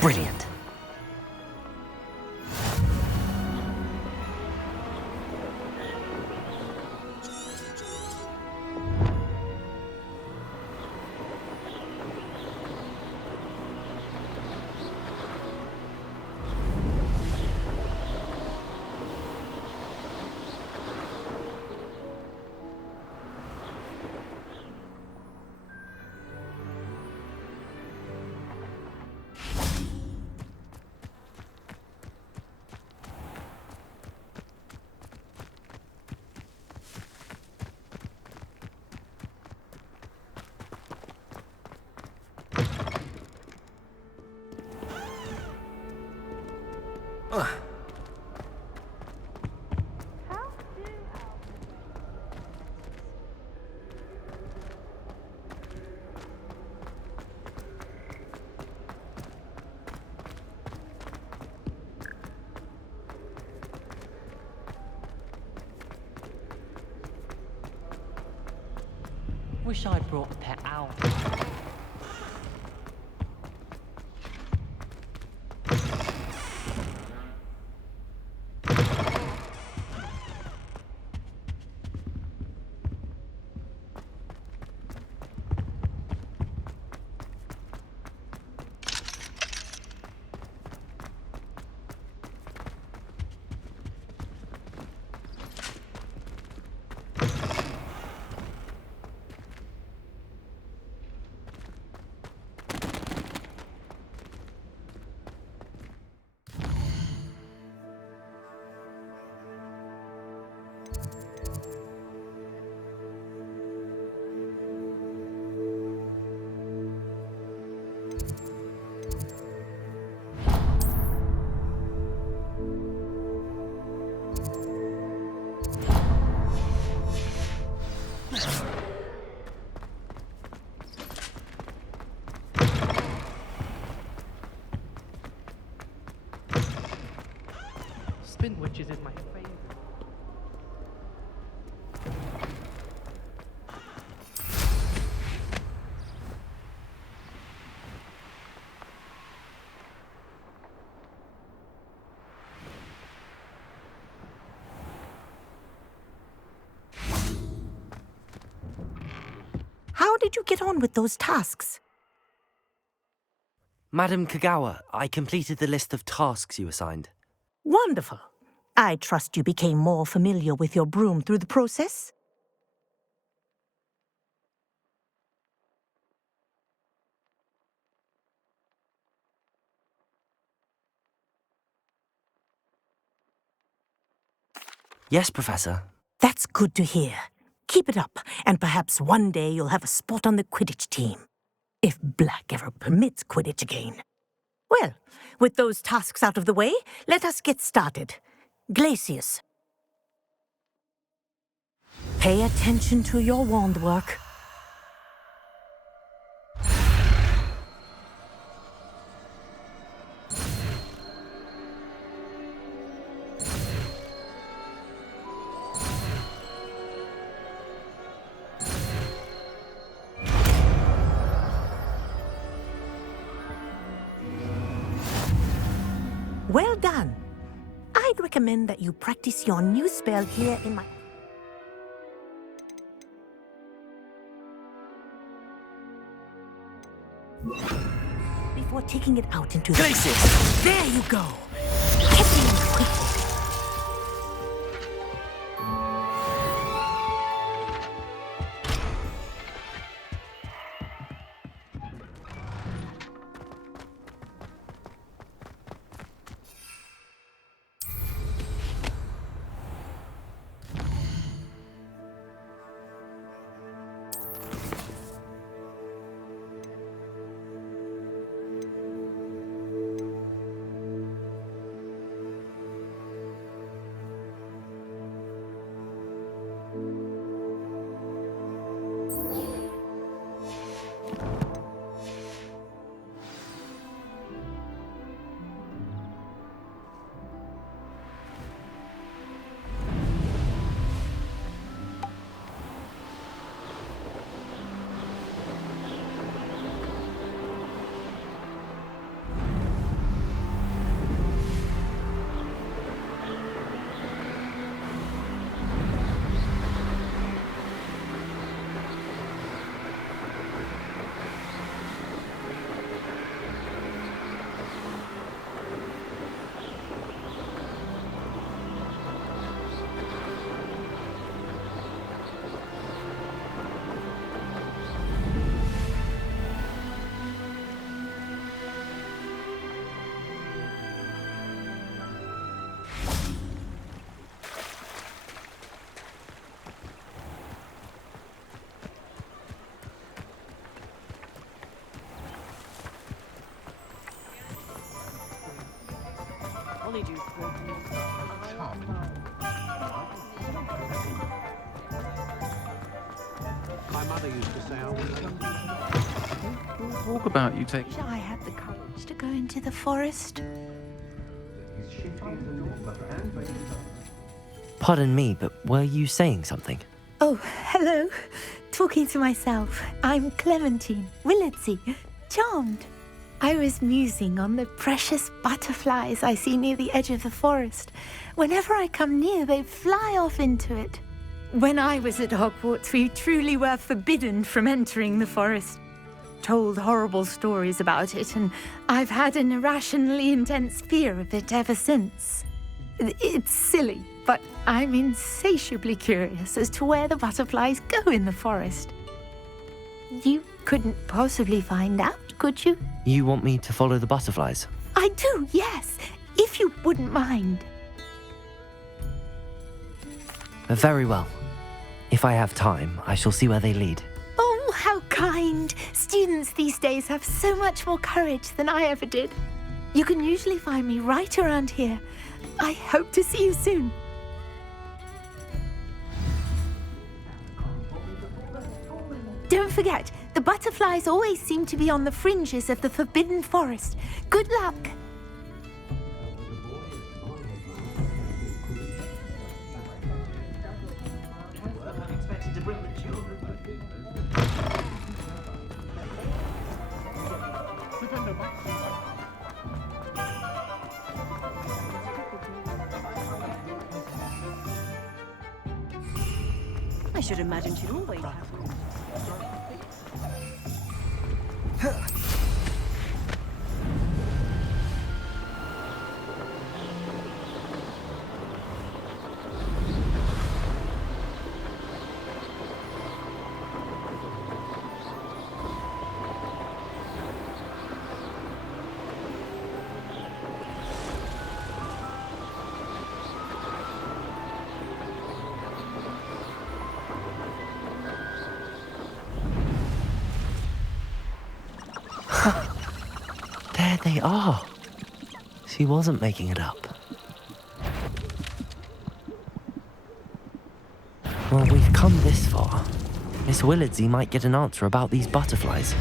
Brilliant. Wish I'd brought a pet owl. Spin witches is my favorite. How did you get on with those tasks? Madam Kagawa, I completed the list of tasks you assigned. Wonderful. I trust you became more familiar with your broom through the process? Yes, Professor. That's good to hear. Keep it up, and perhaps one day you'll have a spot on the Quidditch team. If Black ever permits Quidditch again. Well, with those tasks out of the way, let us get started. Glacius. Pay attention to your wand work. Well done. I'd recommend that you practice your new spell here in my... before taking it out into the... Glacius! There you go! Catching it quickly. My mother used to say I was Talk about you take. Wish I had the courage to go into the forest. Pardon me, but were you saying something? Oh, hello. Talking to myself. I'm Clementine, Willardsy, charmed. I was musing on the precious butterflies I see near the edge of the forest. Whenever I come near, they fly off into it. When I was at Hogwarts, we truly were forbidden from entering the forest. Told horrible stories about it, and I've had an irrationally intense fear of it ever since. It's silly, but I'm insatiably curious as to where the butterflies go in the forest. You couldn't possibly find out, could you? You want me to follow the butterflies? I do, yes, if you wouldn't mind. Very well. If I have time, I shall see where they lead. Oh, how kind! Students these days have so much more courage than I ever did. You can usually find me right around here. I hope to see you soon. Don't forget, the butterflies always seem to be on the fringes of the Forbidden Forest. Good luck! I should imagine she'd always have. There they are. She wasn't making it up. Well, we've come this far. Miss Willardsy might get an answer about these butterflies.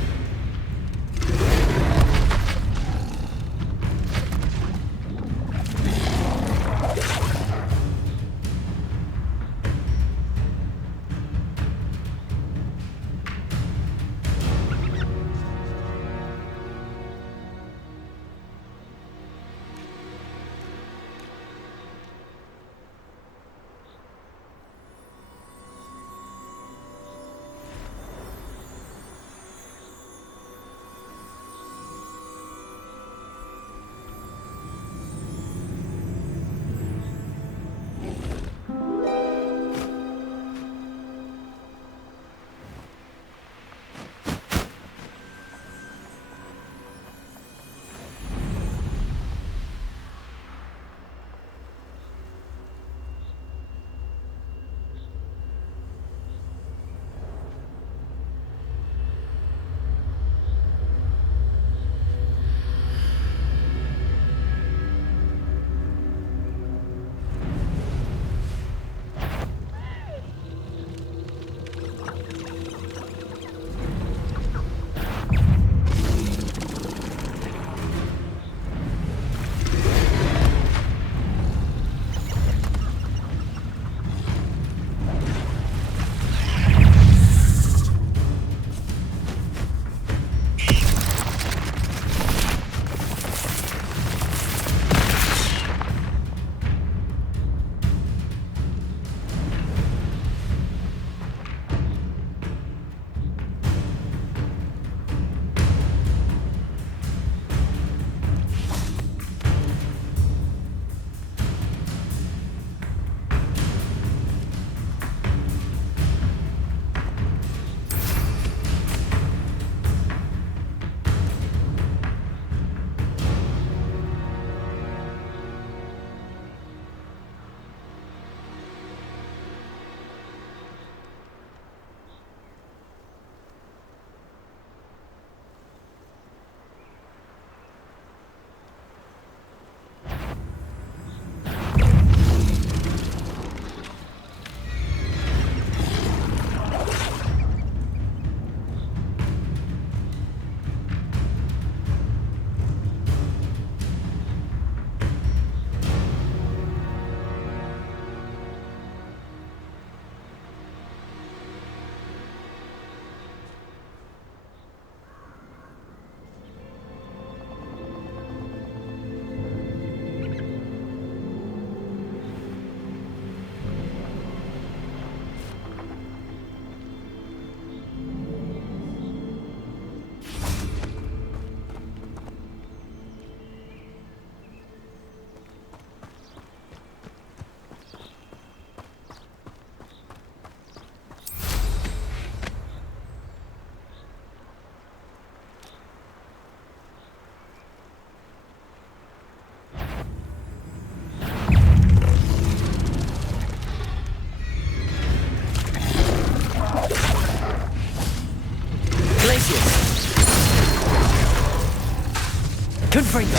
Confringo.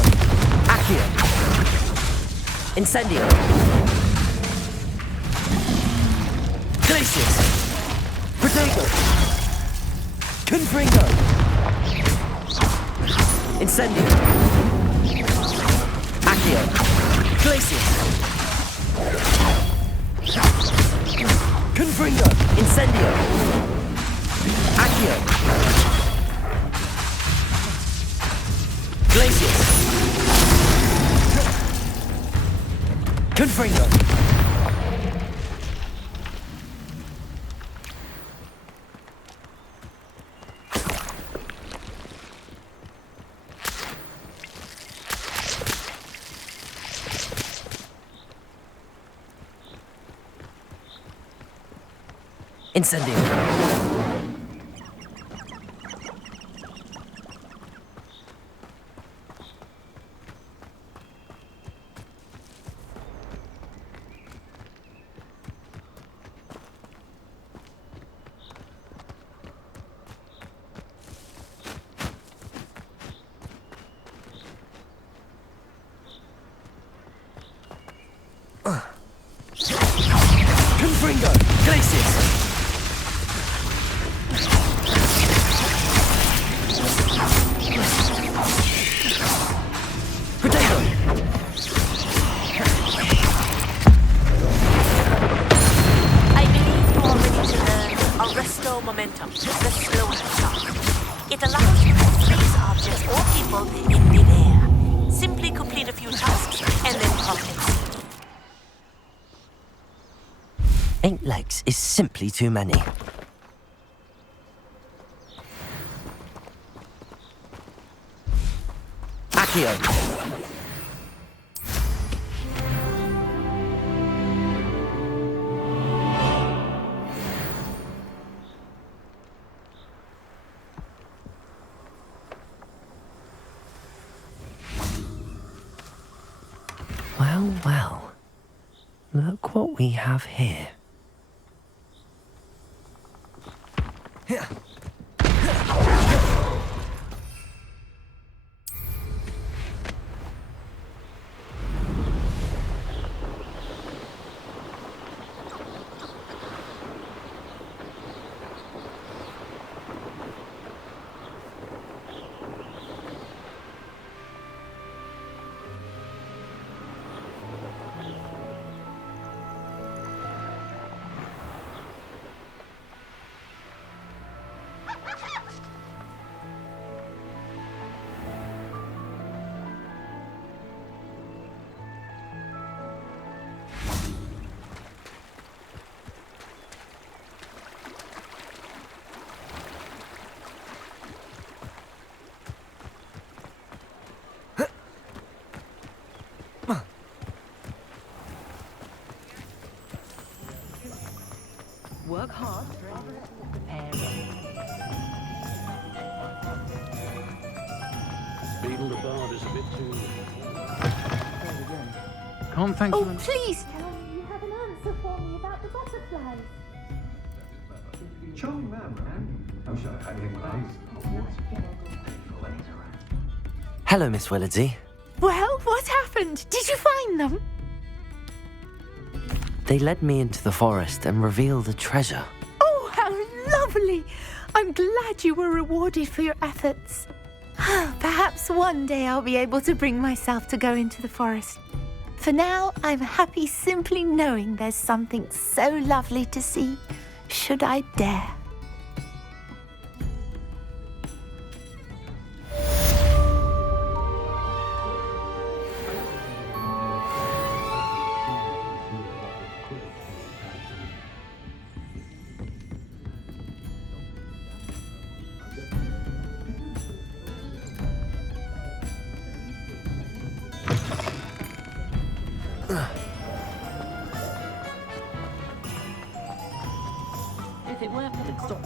Accio. Incendio. Glacius. Protego. Confringo. Incendio. Accio. Glacius. Confringo. Incendio. Accio. Glacius. Confringo. Incendio. Confringo. Glacius. Potato. I believe you are ready to learn Arresto Momentum, the slow shock. It allows you to freeze objects or people in midair. Simply complete a few tasks and then compensate. 8 legs is simply too many. Accio. Well, well. Look what we have here. Work hard. Beetle the Bard is a bit too... Can't thank Oh, you. please tell me you have an answer for me about the butterflies. Charming man, man. How shall I hang Hello, Miss Willardsey. Well, what happened? Did you find them? They led me into the forest and revealed a treasure. Oh, how lovely! I'm glad you were rewarded for your efforts. Perhaps one day I'll be able to bring myself to go into the forest. For now, I'm happy simply knowing there's something so lovely to see, should I dare. If it weren't for the stop.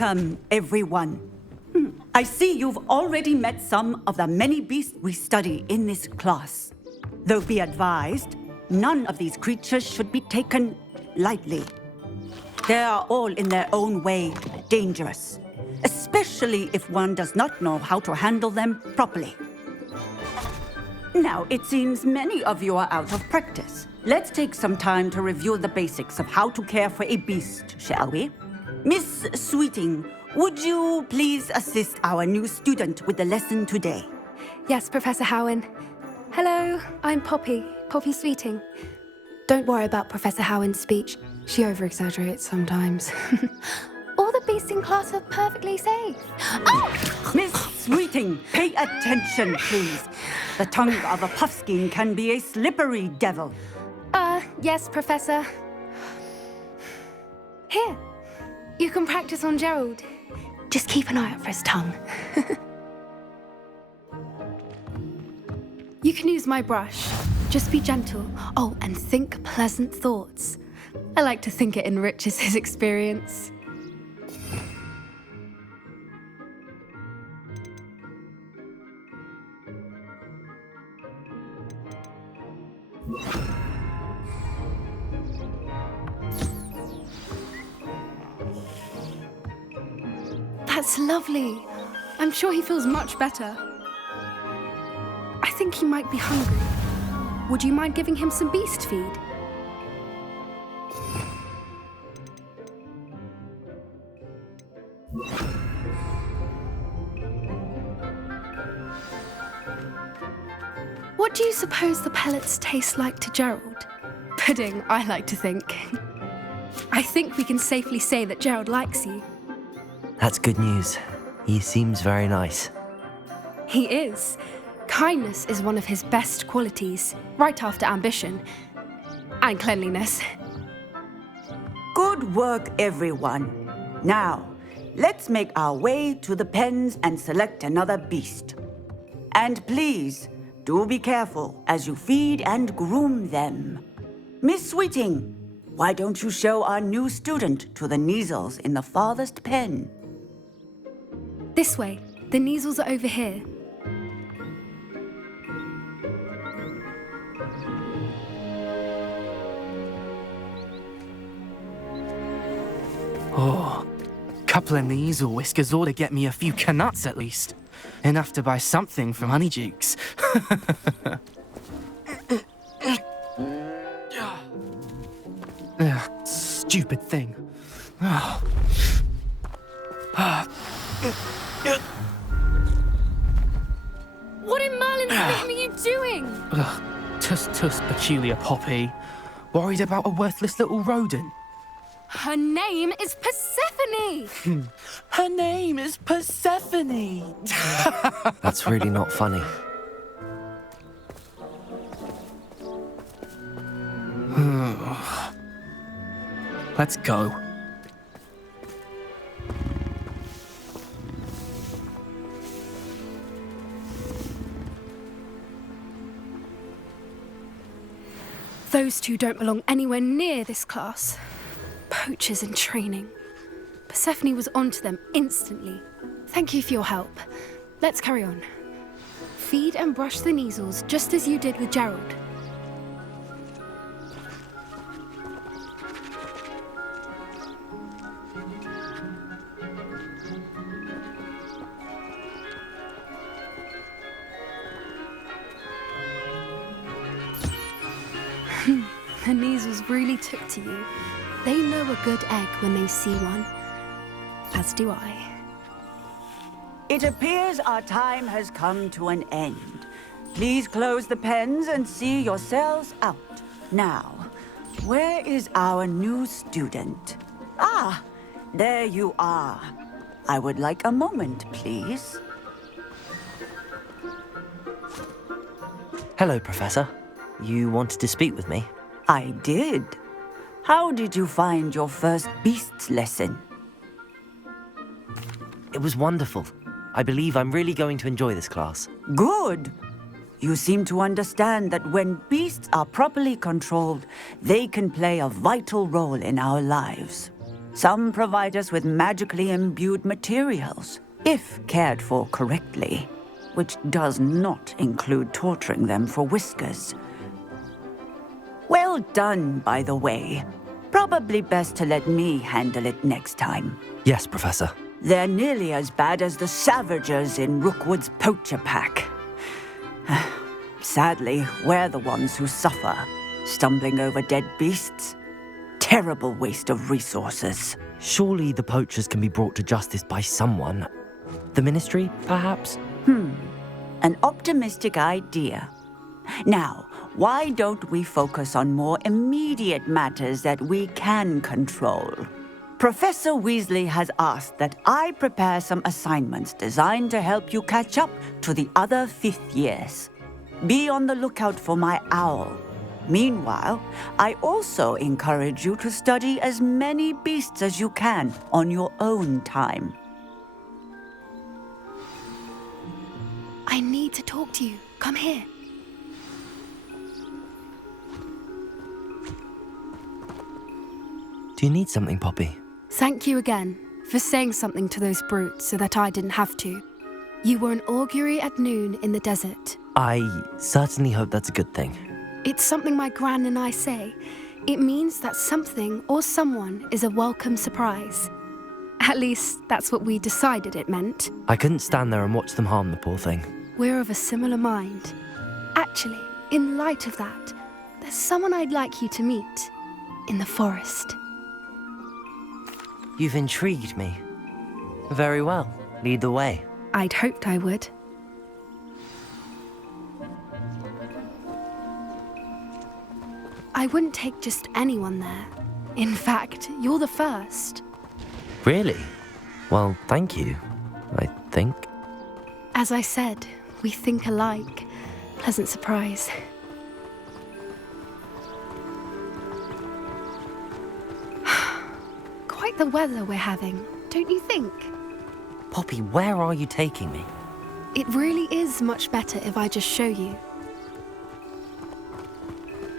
Welcome, everyone. I see you've already met some of the many beasts we study in this class. Though be advised, none of these creatures should be taken lightly. They are all in their own way dangerous, especially if one does not know how to handle them properly. Now, it seems many of you are out of practice. Let's take some time to review the basics of how to care for a beast, shall we? Miss Sweeting, would you please assist our new student with the lesson today? Yes, Professor Howen. Hello, I'm Poppy Sweeting. Don't worry about Professor Howen's speech. She over-exaggerates sometimes. All the beasts in class are perfectly safe. Oh! Miss Sweeting, pay attention, please. The tongue of a puffskein can be a slippery devil. Yes, Professor. Here, you can practice on Gerald. Just keep an eye out for his tongue. You can use my brush. Just be gentle. Oh, and think pleasant thoughts. I like to think it enriches his experience. That's lovely. I'm sure he feels much better. I think he might be hungry. Would you mind giving him some beast feed? What do you suppose the pellets taste like to Gerald? Pudding, I like to think. I think we can safely say that Gerald likes you. That's good news. He seems very nice. He is. Kindness is one of his best qualities, right after ambition. And cleanliness. Good work, everyone. Now, let's make our way to the pens and select another beast. And please, do be careful as you feed and groom them. Miss Sweeting, why don't you show our new student to the Neasels in the farthest pen? This way. The Neasels are over here. Oh, couple of Neasel whiskers ought to get me a few canuts at least. Enough to buy something from Honeydukes. Stupid thing. What in Merlin's name are you doing? Tuss, peculiar Poppy. Worried about a worthless little rodent. Her name is Persephone! Her name is Persephone! That's really not funny. Let's go. Those two don't belong anywhere near this class. Poachers in training. Persephone was onto them instantly. Thank you for your help. Let's carry on. Feed and brush the Neasels just as you did with Gerald. The Neasels really took to you. They know a good egg when they see one. As do I. It appears our time has come to an end. Please close the pens and see yourselves out. Now, where is our new student? Ah, there you are. I would like a moment, please. Hello, Professor. You wanted to speak with me? I did. How did you find your first beasts lesson? It was wonderful. I believe I'm really going to enjoy this class. Good. You seem to understand that when beasts are properly controlled, they can play a vital role in our lives. Some provide us with magically imbued materials, if cared for correctly, which does not include torturing them for whiskers. Well done, by the way. Probably best to let me handle it next time. Yes, Professor. They're nearly as bad as the Savagers in Rookwood's poacher pack. Sadly, we're the ones who suffer, stumbling over dead beasts. Terrible waste of resources. Surely the poachers can be brought to justice by someone. The Ministry, perhaps? An optimistic idea. Now, why don't we focus on more immediate matters that we can control? Professor Weasley has asked that I prepare some assignments designed to help you catch up to the other fifth years. Be on the lookout for my owl. Meanwhile, I also encourage you to study as many beasts as you can on your own time. I need to talk to you. Come here. Do you need something, Poppy? Thank you again for saying something to those brutes so that I didn't have to. You were an augury at noon in the desert. I certainly hope that's a good thing. It's something my gran and I say. It means that something or someone is a welcome surprise. At least, that's what we decided it meant. I couldn't stand there and watch them harm the poor thing. We're of a similar mind. Actually, in light of that, there's someone I'd like you to meet. In the forest. You've intrigued me. Very well. Lead the way. I'd hoped I would. I wouldn't take just anyone there. In fact, you're the first. Really? Well, thank you, I think. As I said, we think alike. Pleasant surprise. Quite the weather we're having, don't you think? Poppy, where are you taking me? It really is much better if I just show you.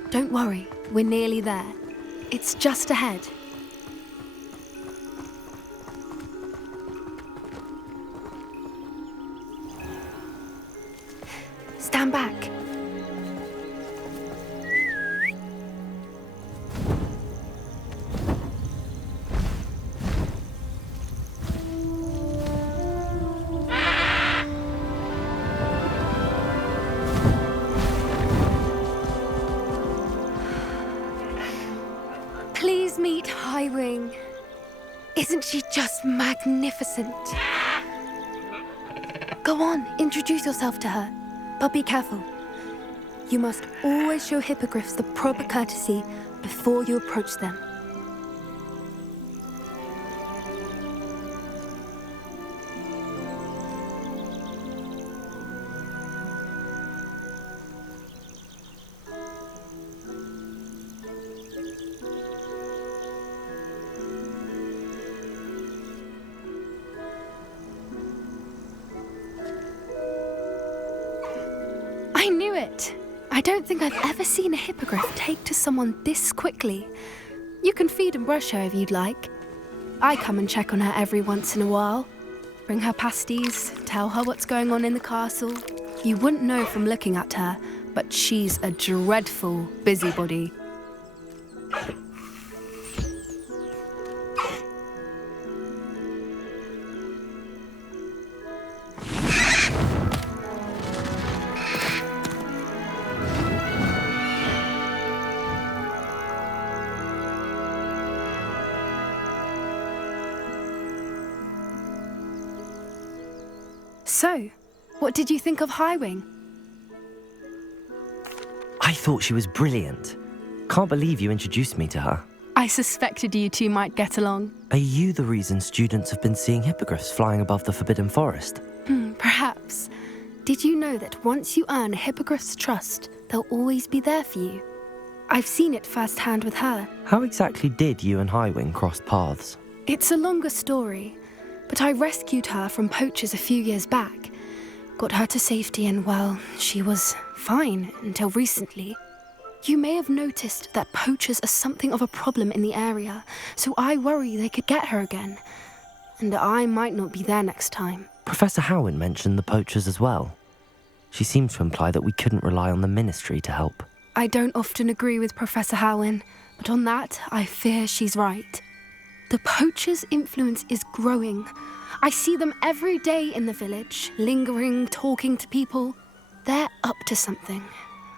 Don't worry, we're nearly there. It's just ahead. Stand back. Please meet Highwing. Isn't she just magnificent? Go on, introduce yourself to her. But be careful. You must always show hippogriffs the proper courtesy before you approach them. I knew it! I don't think I've ever seen a hippogriff take to someone this quickly. You can feed and brush her if you'd like. I come and check on her every once in a while. Bring her pasties, tell her what's going on in the castle. You wouldn't know from looking at her, but she's a dreadful busybody. So, what did you think of Highwing? I thought she was brilliant. Can't believe you introduced me to her. I suspected you two might get along. Are you the reason students have been seeing hippogriffs flying above the Forbidden Forest? Perhaps. Did you know that once you earn a hippogriff's trust, they'll always be there for you? I've seen it firsthand with her. How exactly did you and Highwing cross paths? It's a longer story, but I rescued her from poachers a few years back. Got her to safety and, well, she was fine until recently. You may have noticed that poachers are something of a problem in the area, so I worry they could get her again. And I might not be there next time. Professor Howin mentioned the poachers as well. She seemed to imply that we couldn't rely on the ministry to help. I don't often agree with Professor Howin, but on that, I fear she's right. The poachers' influence is growing. I see them every day in the village, lingering, talking to people. They're up to something.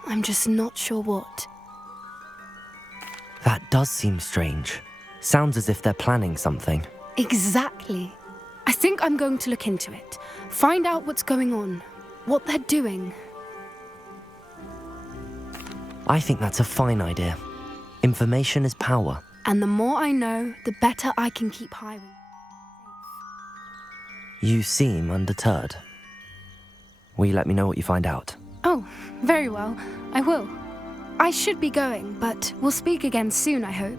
I'm just not sure what. That does seem strange. Sounds as if they're planning something. Exactly. I think I'm going to look into it. Find out what's going on, what they're doing. I think that's a fine idea. Information is power. And the more I know, the better I can keep hiring. You seem undeterred. Will you let me know what you find out? Oh, very well. I will. I should be going, but we'll speak again soon, I hope.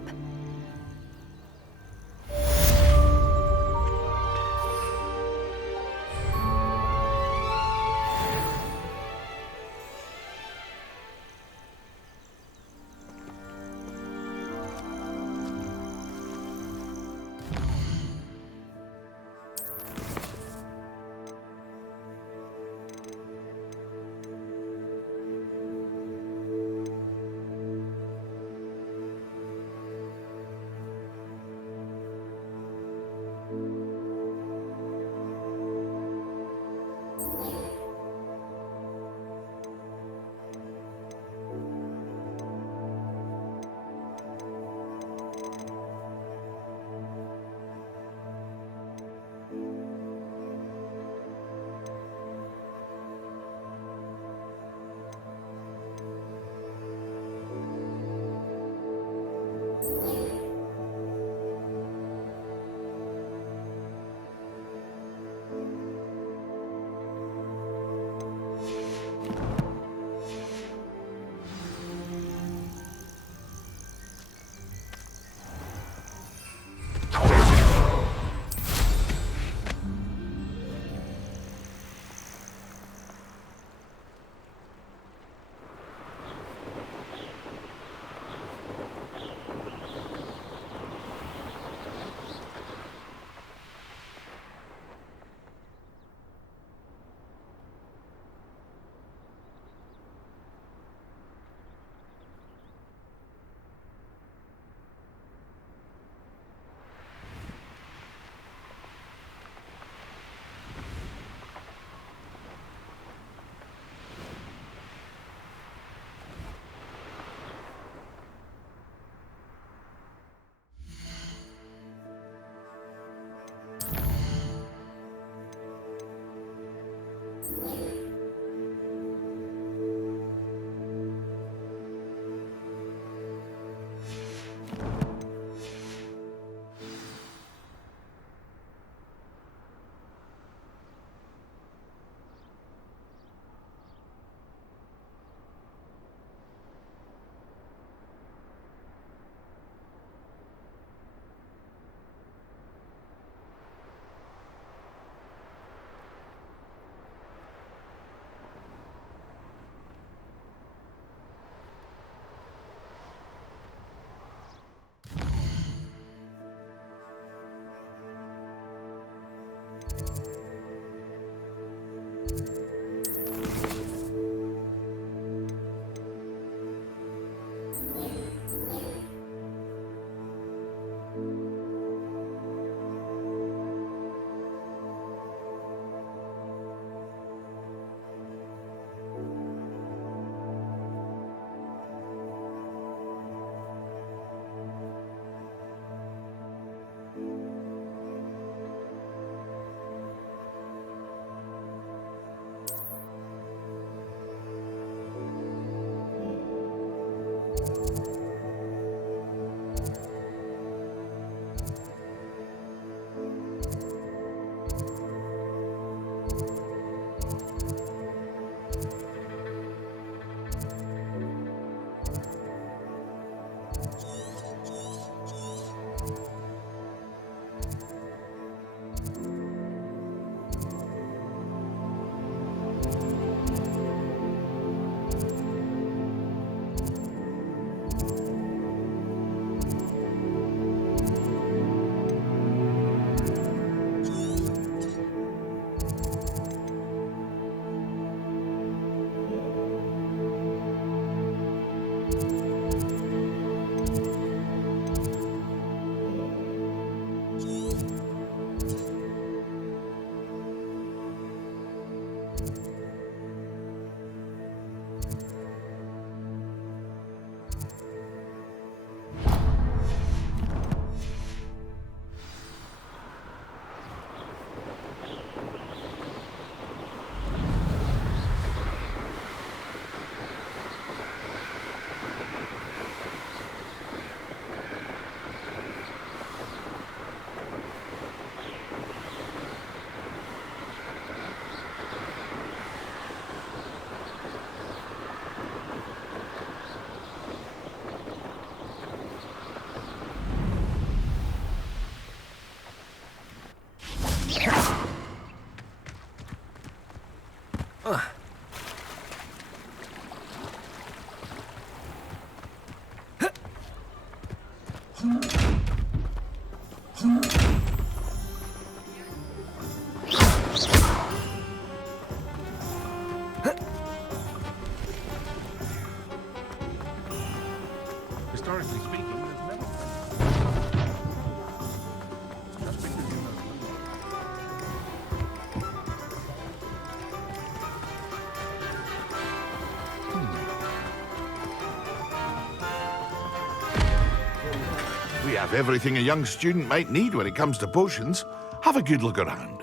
Historically speaking, there's never just because you know We have everything a young student might need when it comes to potions. Have a good look around.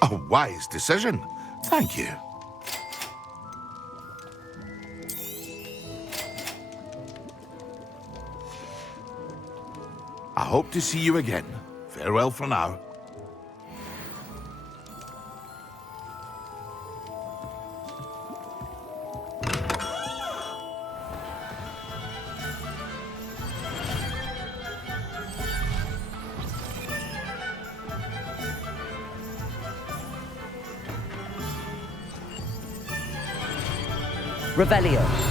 A wise decision. Thank you. I hope to see you again. Farewell for now. Revelio.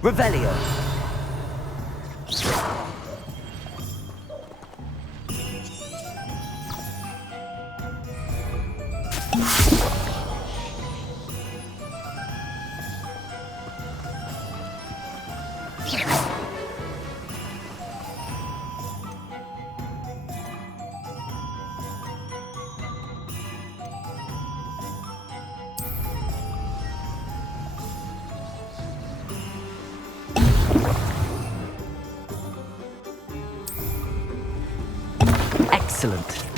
Revelio. Excellent.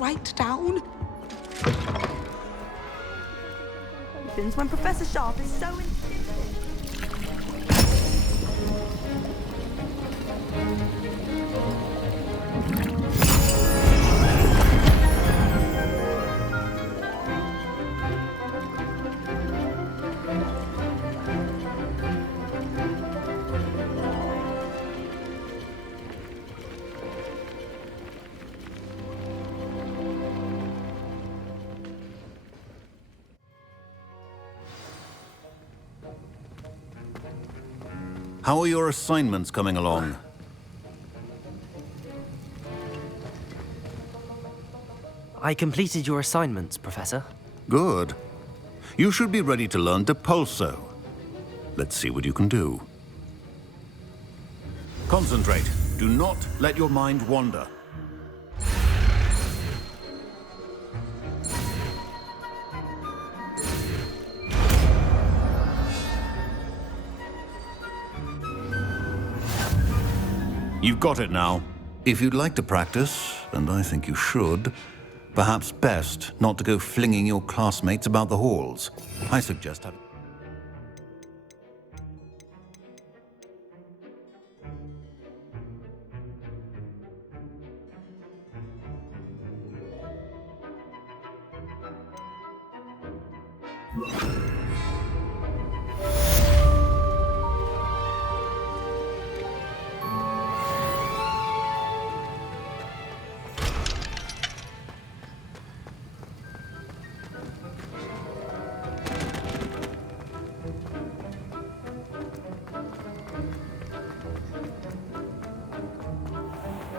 right down. When Professor Sharp is so How are your assignments coming along? I completed your assignments, Professor. Good. You should be ready to learn Depulso. Let's see what you can do. Concentrate. Do not let your mind wander. You've got it now. If you'd like to practice, and I think you should, perhaps best not to go flinging your classmates about the halls. I suggest having...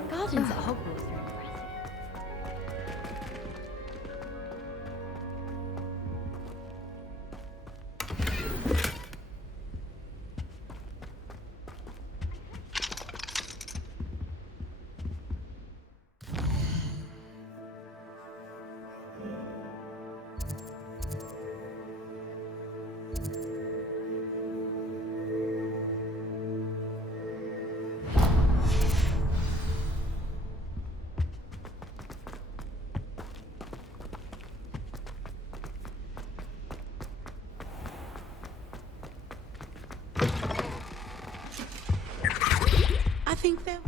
Gardens at Hogwarts. I think that...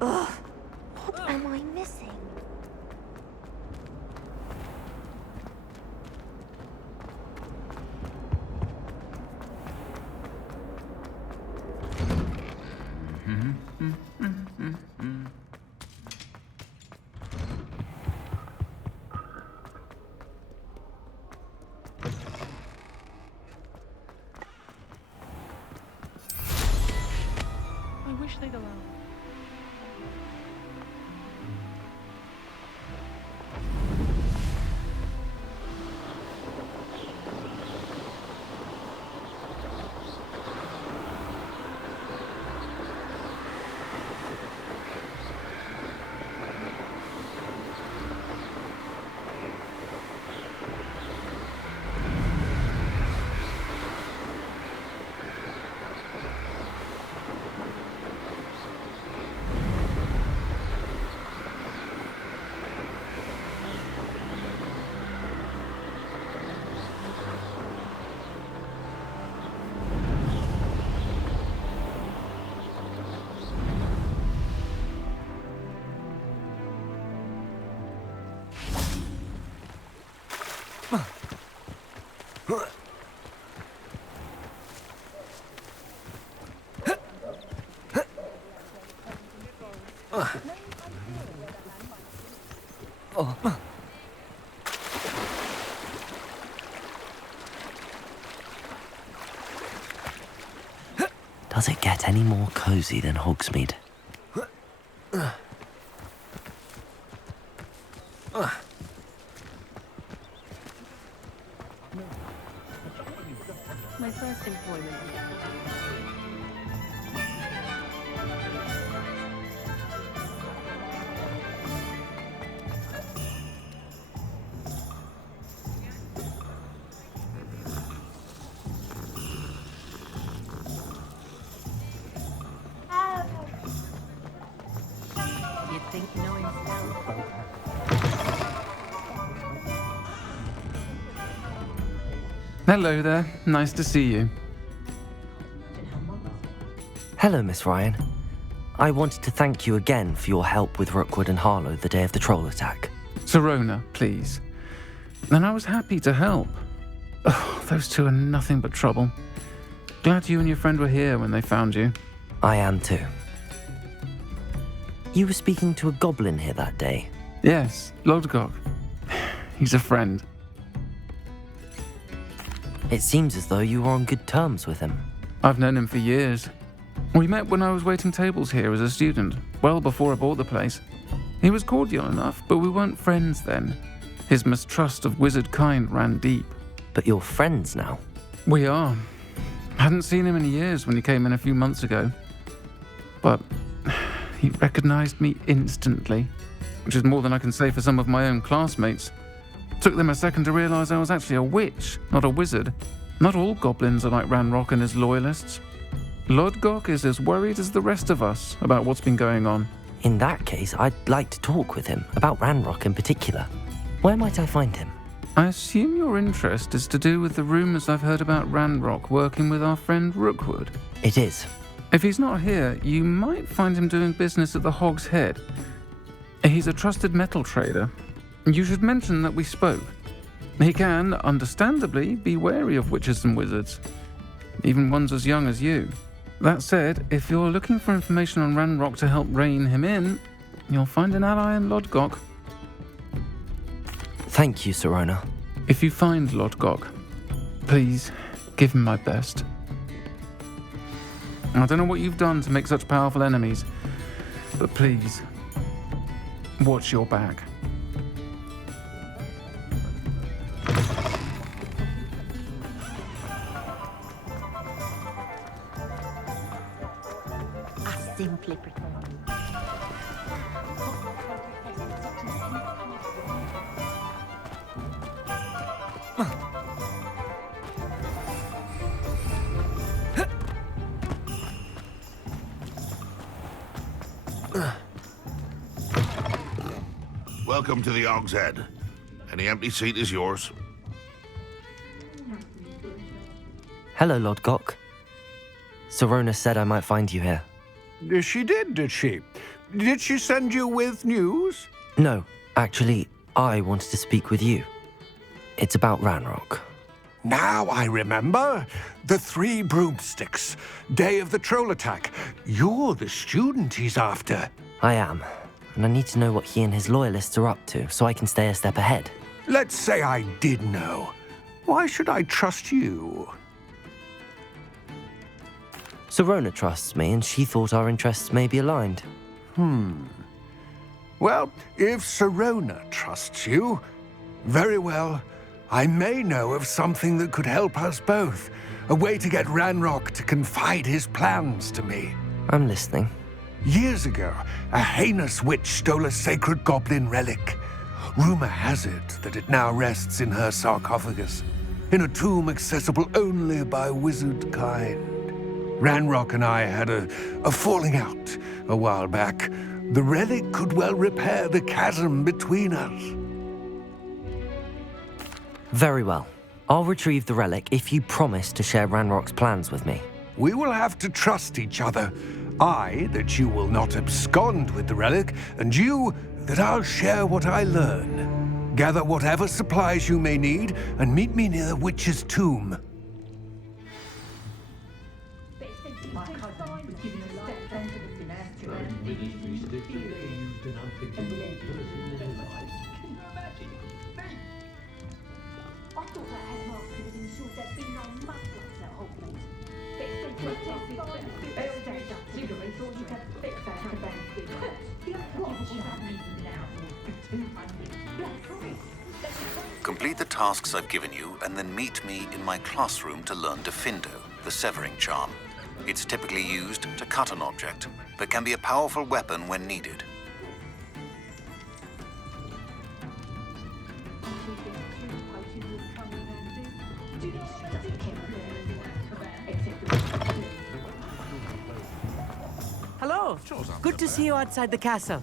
Ugh, what am I missing? I wish they'd allow. Does it get any more cozy than Hogsmeade? My first employment. think you know him still. Hello there. Nice to see you. Hello, Miss Ryan. I wanted to thank you again for your help with Rookwood and Harlow the day of the troll attack. Sirona, please. And I was happy to help. Oh, those two are nothing but trouble. Glad you and your friend were here when they found you. I am too. You were speaking to a goblin here that day. Yes, Lodgok. He's a friend. It seems as though you were on good terms with him. I've known him for years. We met when I was waiting tables here as a student, well before I bought the place. He was cordial enough, but we weren't friends then. His mistrust of wizard kind ran deep. But you're friends now? We are. Hadn't seen him in years when he came in a few months ago. But he recognized me instantly, which is more than I can say for some of my own classmates. Took them a second to realize I was actually a witch, not a wizard. Not all goblins are like Ranrock and his loyalists. Lodgok is as worried as the rest of us about what's been going on. In that case, I'd like to talk with him, about Ranrock in particular. Where might I find him? I assume your interest is to do with the rumors I've heard about Ranrock working with our friend Rookwood. It is. If he's not here, you might find him doing business at the Hog's Head. He's a trusted metal trader. You should mention that we spoke. He can, understandably, be wary of witches and wizards, even ones as young as you. That said, if you're looking for information on Ranrock to help rein him in, you'll find an ally in Lodgok. Thank you, Sirona. If you find Lodgok, please give him my best. I don't know what you've done to make such powerful enemies, but please, watch your back. Simply pretend. Welcome to the Hog's Head. Any empty seat is yours. Hello, Lodgok. Sirona said I might find you here. She did she? Did she send you with news? No, actually, I wanted to speak with you. It's about Ranrock. Now I remember. The 3 broomsticks. Day of the troll attack. You're the student he's after. I am, and I need to know what he and his loyalists are up to so I can stay a step ahead. Let's say I did know. Why should I trust you? Sirona trusts me, and she thought our interests may be aligned. Well, if Sirona trusts you, very well. I may know of something that could help us both. A way to get Ranrock to confide his plans to me. I'm listening. Years ago, a heinous witch stole a sacred goblin relic. Rumor has it that it now rests in her sarcophagus, in a tomb accessible only by wizard kind. Ranrock and I had a falling out a while back. The relic could well repair the chasm between us. Very well. I'll retrieve the relic if you promise to share Ranrock's plans with me. We will have to trust each other. I, that you will not abscond with the relic, and you, that I'll share what I learn. Gather whatever supplies you may need, and meet me near the witch's tomb. Complete the tasks I've given you, and then meet me in my classroom to learn Defindo, the severing charm. It's typically used to cut an object, but can be a powerful weapon when needed. Hello. Good to see you outside the castle.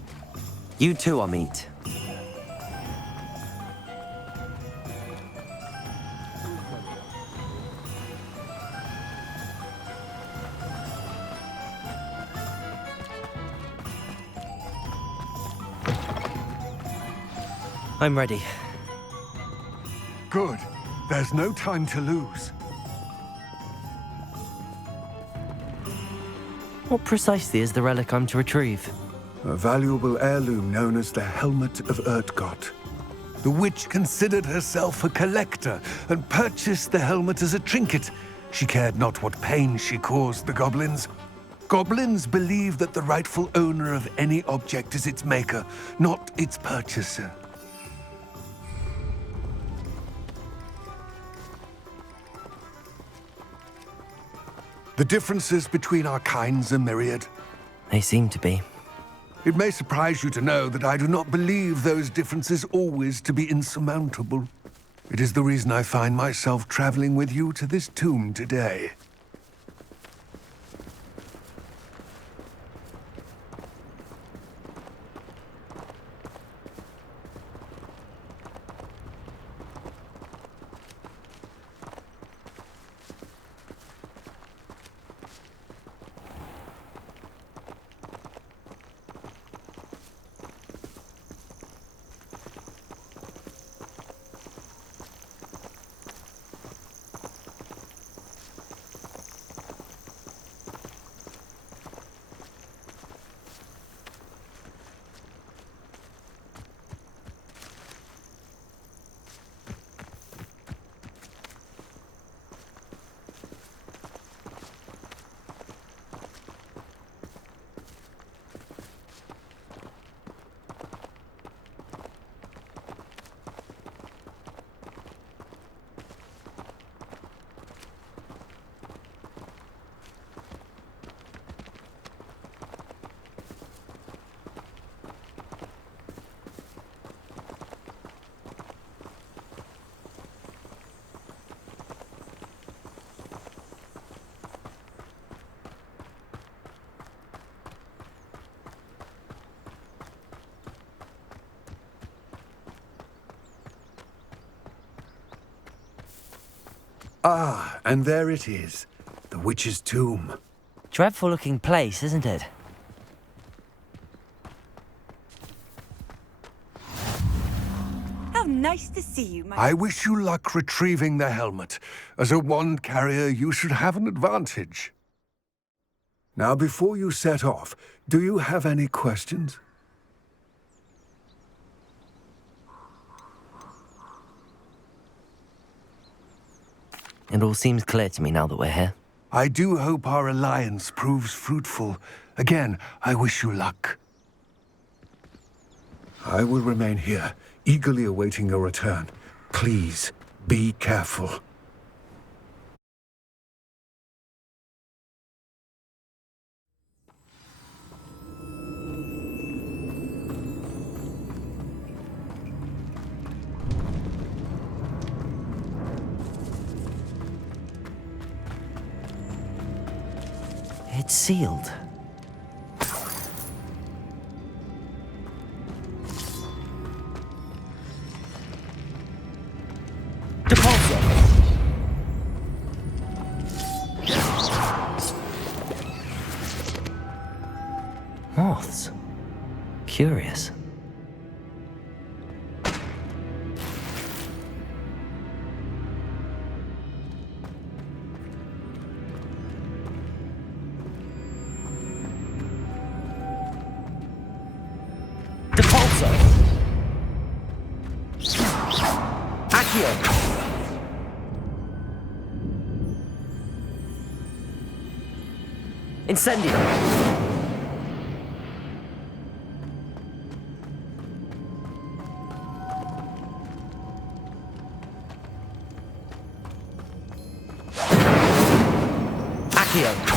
You too, Amit. I'm ready. Good. There's no time to lose. What precisely is the relic I'm to retrieve? A valuable heirloom known as the Helmet of Urtgott. The witch considered herself a collector and purchased the helmet as a trinket. She cared not what pain she caused the goblins. Goblins believe that the rightful owner of any object is its maker, not its purchaser. The differences between our kinds are myriad. They seem to be. It may surprise you to know that I do not believe those differences always to be insurmountable. It is the reason I find myself traveling with you to this tomb today. Ah, and there it is. The witch's tomb. Dreadful looking place, isn't it? How nice to see you, my... I wish you luck retrieving the helmet. As a wand carrier, you should have an advantage. Now, before you set off, do you have any questions? It all seems clear to me now that we're here. I do hope our alliance proves fruitful. Again, I wish you luck. I will remain here, eagerly awaiting your return. Please, be careful. It's sealed. Moths. Curious. Incendio! Accio!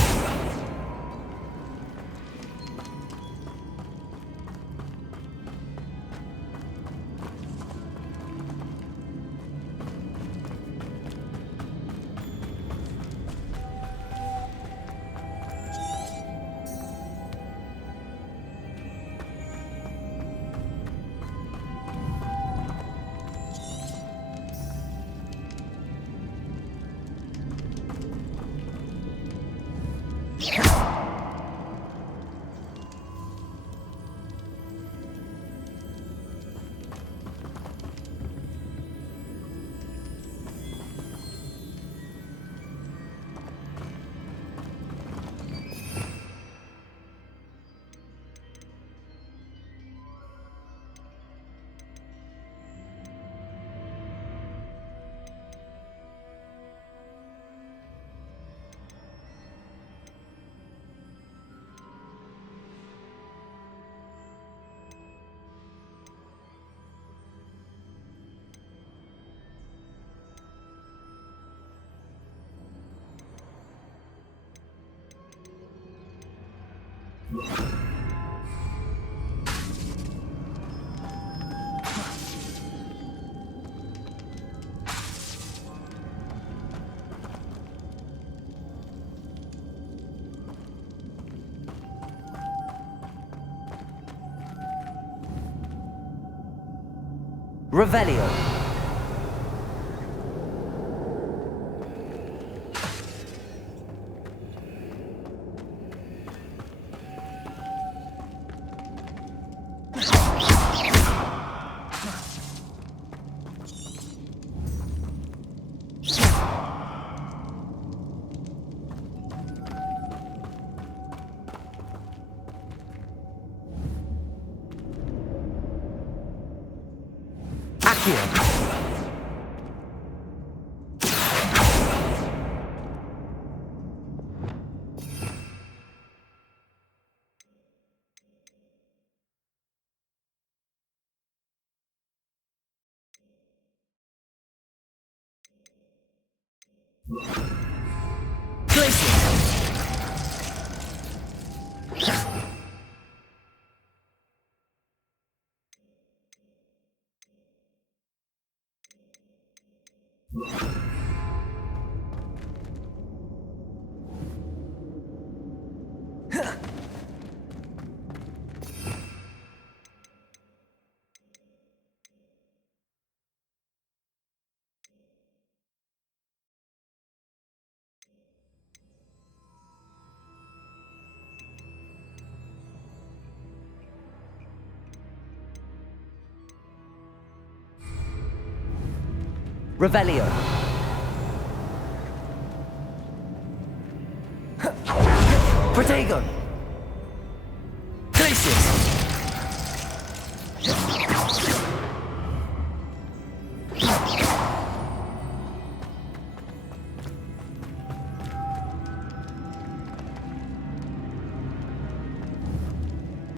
Revelio. Accio. Revelio. Protego.